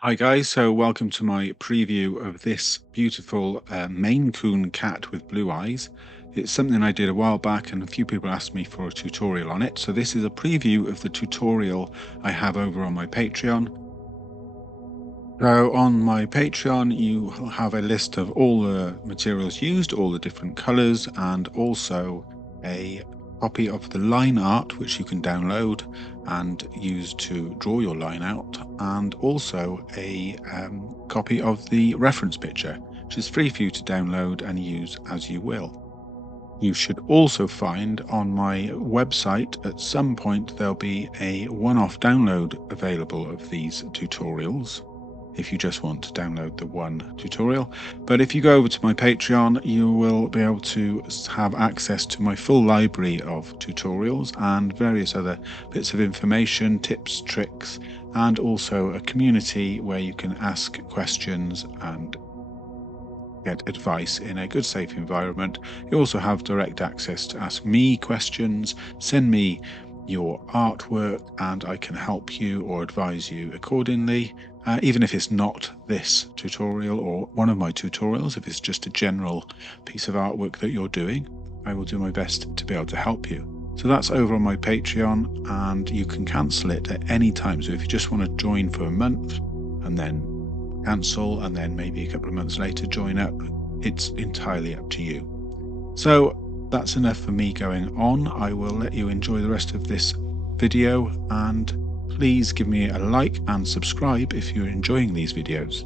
Hi guys, so welcome to my preview of this beautiful Maine-coone cat with blue eyes. It's something I did a while back and a few people asked me for a tutorial on it. So this is a preview of the tutorial I have over on my Patreon. So on my Patreon you will have a list of all the materials used, all the different colours, and also a copy of the line art which you can download and use to draw your line out, and also a copy of the reference picture, which is free for you to download and use as you will. You should also find on my website at some point there'll be a one-off download available of these tutorials if you just want to download the one tutorial. But if you go over to my Patreon, you will be able to have access to my full library of tutorials and various other bits of information, tips, tricks, and also a community where you can ask questions and get advice in a good, safe environment. You also have direct access to ask me questions, send me your artwork, and I can help you or advise you accordingly. Even if it's not this tutorial or one of my tutorials, if it's just a general piece of artwork that you're doing, I will do my best to be able to help you. So that's over on my Patreon, and you can cancel it at any time. So if you just want to join for a month and then cancel and then maybe a couple of months later join up, it's entirely up to you. So that's enough for me going on. I will let you enjoy the rest of this video, and please give me a like and subscribe if you're enjoying these videos.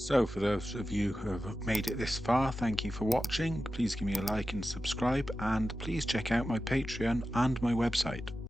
So for those of you who have made it this far, thank you for watching. Please give me a like and subscribe, and please check out my Patreon and my website.